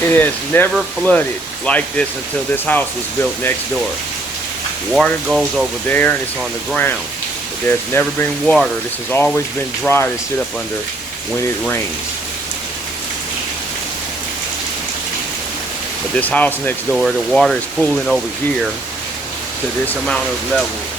It has never flooded like this until this house was built next door. Water goes over there and it's on the ground. But there's never been water. This has always been dry to sit up under when it rains. But this house next door, the water is pooling over here to this amount of level.